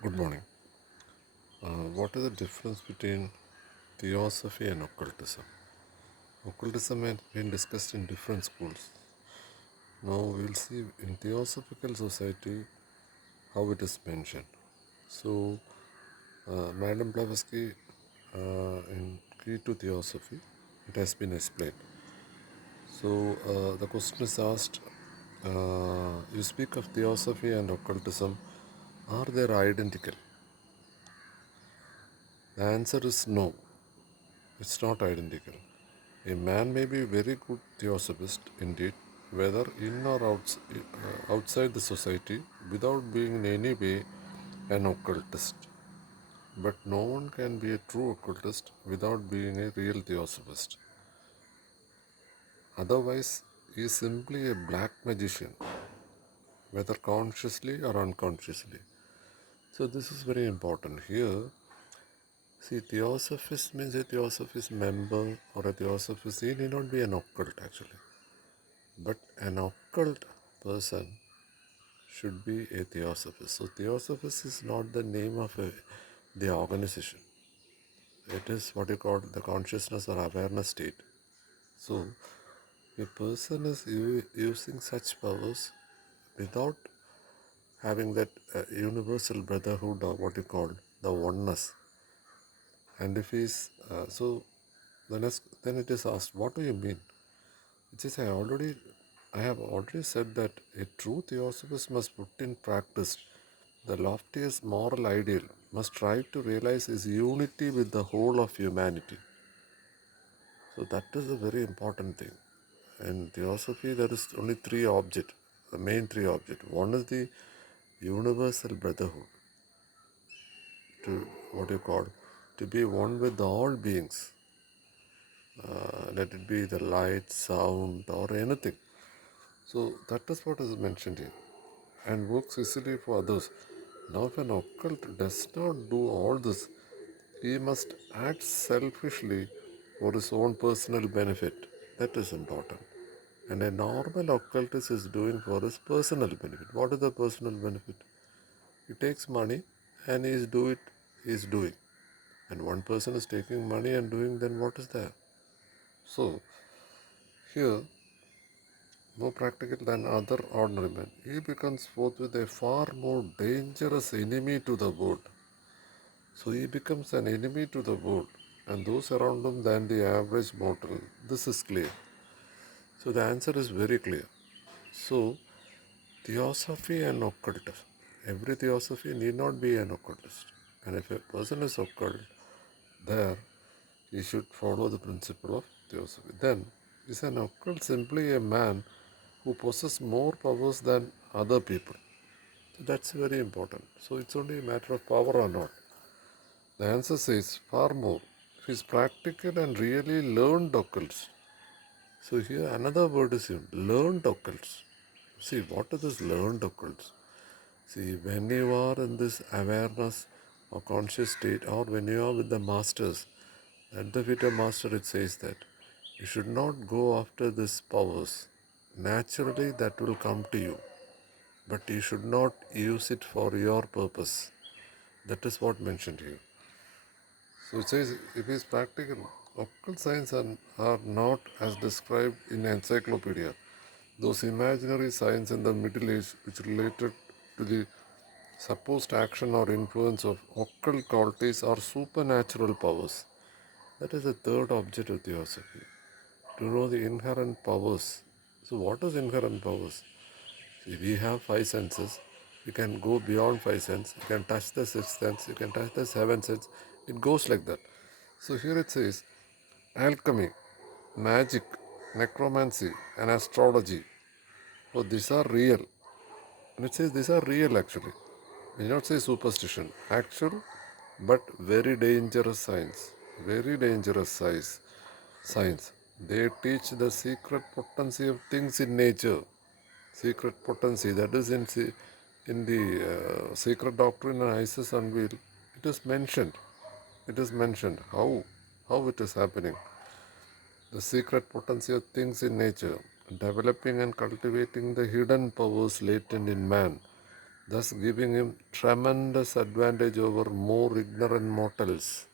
Good morning. What is the difference between theosophy and occultism? Occultism has been discussed in different schools. Now we will see in theosophical society how it is mentioned. So, Madam Blavatsky, in Key to Theosophy, it has been explained. So, the question is asked, you speak of theosophy and occultism, are they identical? The answer is no, it's not identical. A man may be a very good theosophist indeed, whether in or outside the society, without being in any way an occultist. But no one can be a true occultist without being a real theosophist. Otherwise, he is simply a black magician, whether consciously or unconsciously. So, this is very important. Here, see, theosophist means a theosophist member or a theosophist. He need not be an occult actually. But an occult person should be a theosophist. So theosophist is not the name of the organization. It is what you call the consciousness or awareness state. So a person is using such powers without having that universal brotherhood or what you call the oneness. And if he's then it is asked, what do you mean? It is I have already said that a true theosophist must put in practice the loftiest moral ideal, must strive to realize his unity with the whole of humanity. So that is a very important thing. In theosophy, there is only three objects, the main three objects. One is the universal brotherhood, to what you call, to be one with all beings. Let it be the light, sound, or anything. So that is what is mentioned here, and works easily for others. Now, if an occult does not do all this, he must act selfishly for his own personal benefit. That is important. And a normal occultist is doing for his personal benefit. What is the personal benefit? He takes money and he is doing. And one person is taking money and doing, then what is there? So, here, more practical than other ordinary men, he becomes forthwith a far more dangerous enemy to the world. So he becomes an enemy to the world and those around him than the average mortal. This is clear. So the answer is very clear. So theosophy and occultism. Every theosophy need not be an occultist. And if a person is occult, there he should follow the principle of theosophy. Then is an occult simply a man who possesses more powers than other people? That's very important. So it's only a matter of power or not. The answer says far more. It is practical and really learned occults. So here another word is used, learned occults. See, what is this learned occults? See, when you are in this awareness or conscious state, or when you are with the masters, at the feet of master it says that you should not go after these powers. Naturally that will come to you, but you should not use it for your purpose. That is what mentioned here. So it says it is practical. Occult science are not as described in encyclopedia. Those imaginary signs in the Middle Age which related to the supposed action or influence of occult qualities or supernatural powers. That is the third object of theosophy. To know the inherent powers. So what is inherent powers? See, we have five senses. You can go beyond five senses. You can touch the sixth sense. You can touch the seventh sense. It goes like that. So here it says alchemy, magic, necromancy, and astrology. So these are real. And it says these are real actually. We do not say superstition. Actual but very dangerous science. Very dangerous science. They teach the secret potency of things in nature. Secret potency, that is in the secret doctrine and Isis unveiled. It is mentioned. It is mentioned how it is happening. The secret potency of things in nature, developing and cultivating the hidden powers latent in man. thus giving him tremendous advantage over more ignorant mortals.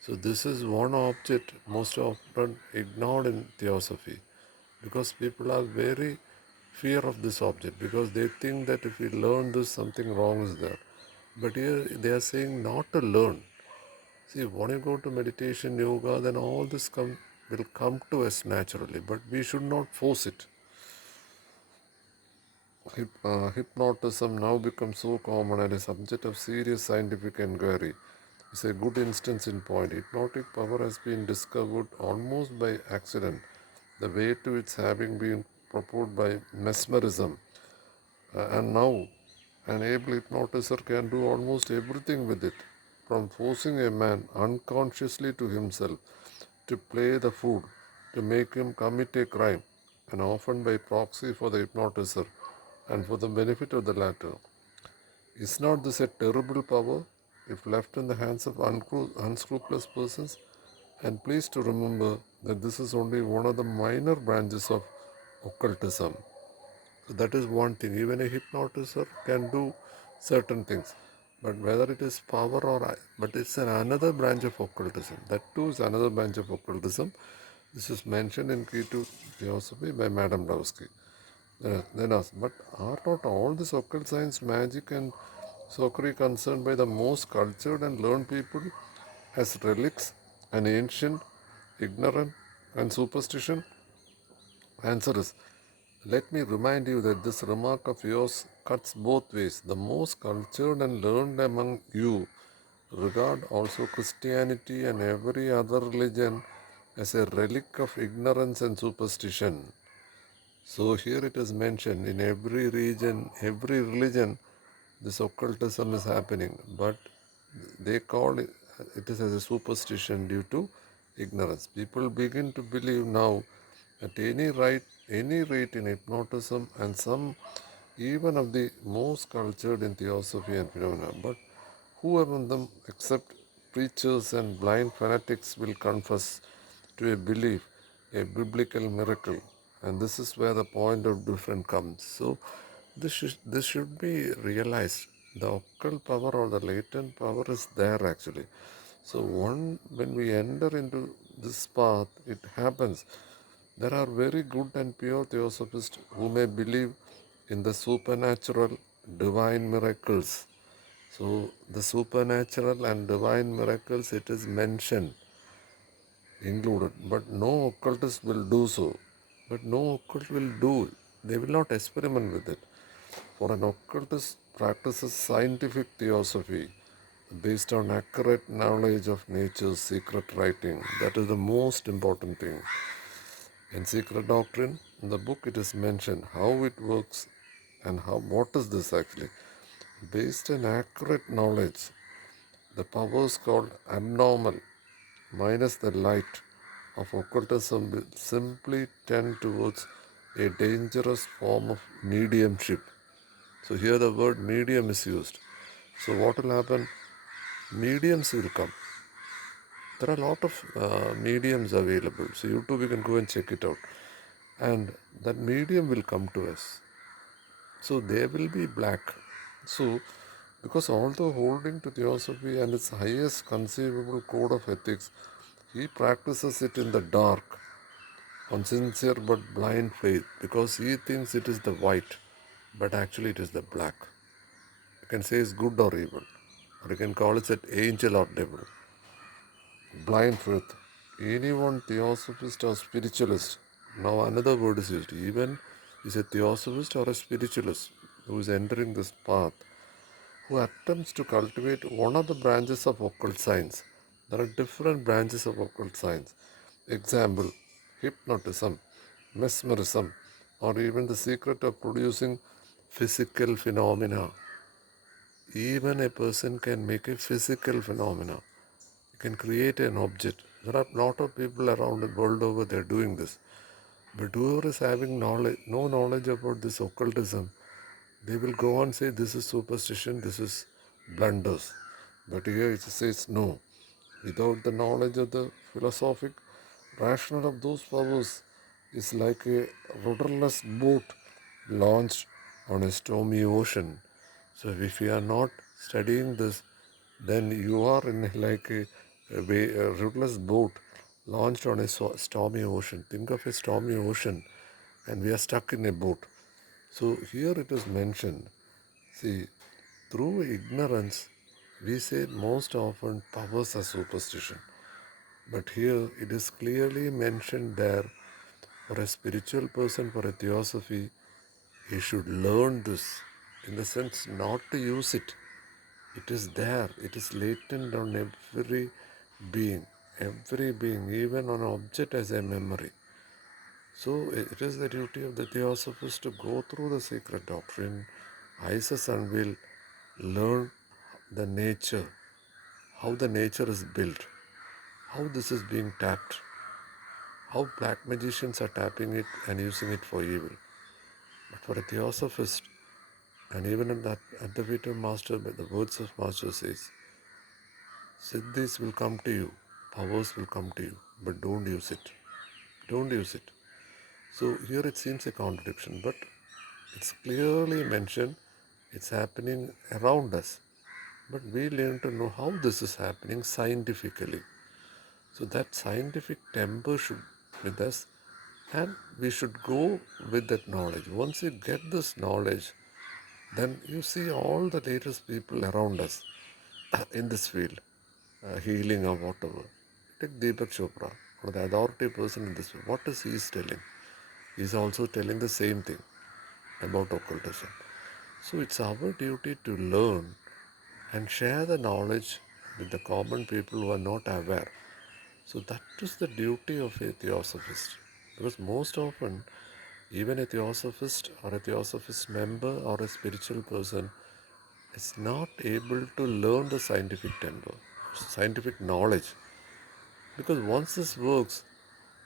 So this is one object most often ignored in theosophy, because people are very fear of this object, because they think that if we learn this, something wrong is there. But here they are saying not to learn. See, when you go to meditation, yoga, then all this will come to us naturally, but we should not force it. Hypnotism now becomes so common and a subject of serious scientific inquiry. It's a good instance in point. Hypnotic power has been discovered almost by accident, the way to its having been proposed by mesmerism. And now, an able hypnotizer can do almost everything with it, from forcing a man unconsciously to himself, to play the fool, to make him commit a crime, and often by proxy for the hypnotizer and for the benefit of the latter. Is not this a terrible power if left in the hands of unscrupulous persons? And please to remember that this is only one of the minor branches of occultism. So that is one thing. Even a hypnotizer can do certain things. But whether it is power or... But it's another branch of occultism. That too is another branch of occultism. This is mentioned in Key to Theosophy by Madame Blavatsky. Then ask, but are not all this occult science, magic and sorcery concerned by the most cultured and learned people as relics and ancient, ignorant and superstition? Answer is, let me remind you that this remark of yours cuts both ways. The most cultured and learned among you regard also Christianity and every other religion as a relic of ignorance and superstition. So here it is mentioned in every region, every religion, this occultism is happening, but they call it is as a superstition due to ignorance. People begin to believe now at any rate in hypnotism, and some even of the most cultured in theosophy and phenomena. But who among them, except preachers and blind fanatics, will confess to a belief, a biblical miracle? And this is where the point of difference comes. So this should be realized. The occult power or the latent power is there actually. So when we enter into this path, it happens. There are very good and pure theosophists who may believe in the supernatural, divine miracles. So the supernatural and divine miracles, it is mentioned, included, but no occultist will do so. But no occult will do. They will not experiment with it. For an occultist practices scientific theosophy based on accurate knowledge of nature's secret writing. That is the most important thing. In Secret Doctrine, in the book, it is mentioned how it works and what is this actually. Based on accurate knowledge, the powers called abnormal minus the light of occultism will simply tend towards a dangerous form of mediumship. So here the word medium is used. So what will happen? Mediums will come. There are a lot of mediums available. So YouTube, you can go and check it out. And that medium will come to us. So they will be black. So, because although holding to theosophy and its highest conceivable code of ethics, he practices it in the dark, on sincere but blind faith, because he thinks it is the white, but actually it is the black. You can say it's good or evil, or you can call it an angel or devil. Blind faith. Anyone theosophist or spiritualist, now another word is used, even is a theosophist or a spiritualist who is entering this path, who attempts to cultivate one of the branches of occult science. There are different branches of occult science. Example, hypnotism, mesmerism, or even the secret of producing physical phenomena. Even a person can make a physical phenomena. You can create an object. There are a lot of people around the world over there doing this. But whoever is having knowledge, no knowledge about this occultism, they will go on say this is superstition, this is blunders. But here it says no. Without the knowledge of the philosophic rationale of those powers is like a rudderless boat launched on a stormy ocean. So if you are not studying this, then you are in like a rudderless boat launched on a stormy ocean. Think of a stormy ocean and we are stuck in a boat. So here it is mentioned, see, through ignorance, we say most often powers are superstition. But here it is clearly mentioned there, for a spiritual person, for a theosophy, he should learn this in the sense not to use it. It is there, it is latent on every being, even on an object as a memory. So it is the duty of the theosophist to go through the sacred doctrine, Isis, and will learn the nature, how the nature is built, how this is being tapped, how black magicians are tapping it and using it for evil. But for a theosophist, and even in that Advaita Master, the words of Master says, Siddhis will come to you, powers will come to you, but don't use it. Don't use it. So here it seems a contradiction, but it's clearly mentioned it's happening around us. But we learn to know how this is happening scientifically. So that scientific temper should be with us, and we should go with that knowledge. Once you get this knowledge, then you see all the latest people around us in this field, healing or whatever. Take Deepak Chopra, or the authority person in this field. What is he telling? He's also telling the same thing about occultism. So it's our duty to learn and share the knowledge with the common people who are not aware. So that is the duty of a theosophist. Because most often, even a theosophist or a theosophist member or a spiritual person is not able to learn the scientific temper, scientific knowledge. Because once this works,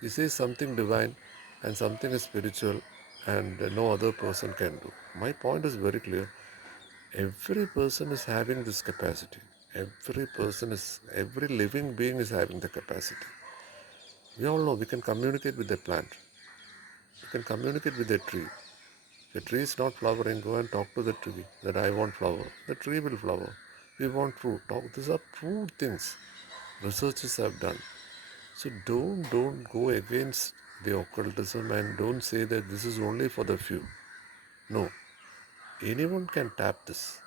he says something divine and something is spiritual and no other person can do. My point is very clear. Every person is having this capacity. Every living being is having the capacity. We all know we can communicate with a plant. We can communicate with a tree. If a tree is not flowering, go and talk to the tree that I want flower. The tree will flower. We want fruit. These are proved things. Researchers have done. So don't go against the occultism and don't say that this is only for the few. No. Anyone can tap this.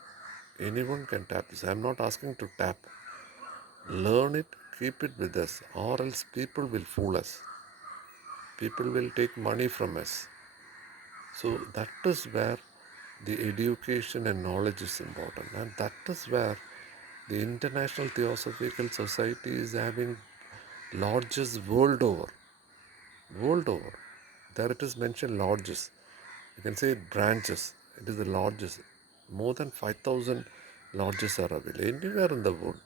Anyone can tap this. I'm not asking to tap. Learn it, keep it with us, or else people will fool us. People will take money from us. So that is where the education and knowledge is important. And that is where the International Theosophical Society is having lodges world over. World over. There it is mentioned lodges. You can say branches. It is the lodges. More than 5,000 lodges are available anywhere in the world.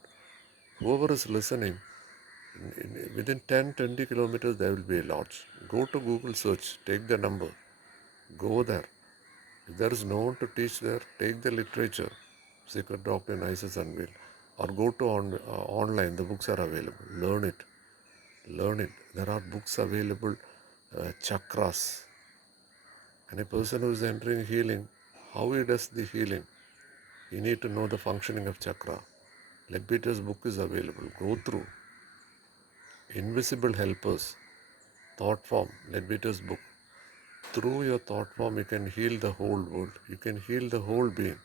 Whoever is listening, within 10-20 kilometers there will be a lodge. Go to Google search, take the number, go there. If there is no one to teach there, take the literature, Secret Doctrine, Isis Unveiled, or go to online, the books are available. Learn it. Learn it. There are books available, chakras. And a person who is entering healing, how he does the healing, you need to know the functioning of chakra. Leadbeater's book is available. Go through. Invisible Helpers, Thought Form, Leadbeater's book. Through your thought form, you can heal the whole world. You can heal the whole being.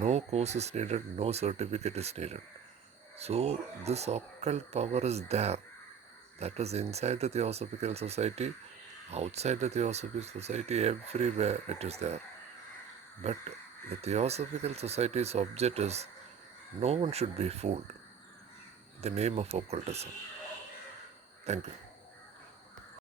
No course is needed, no certificate is needed. So this occult power is there. That is inside the Theosophical Society, outside the Theosophical Society, everywhere it is there. But the Theosophical Society's object is no one should be fooled in the name of occultism. Thank you.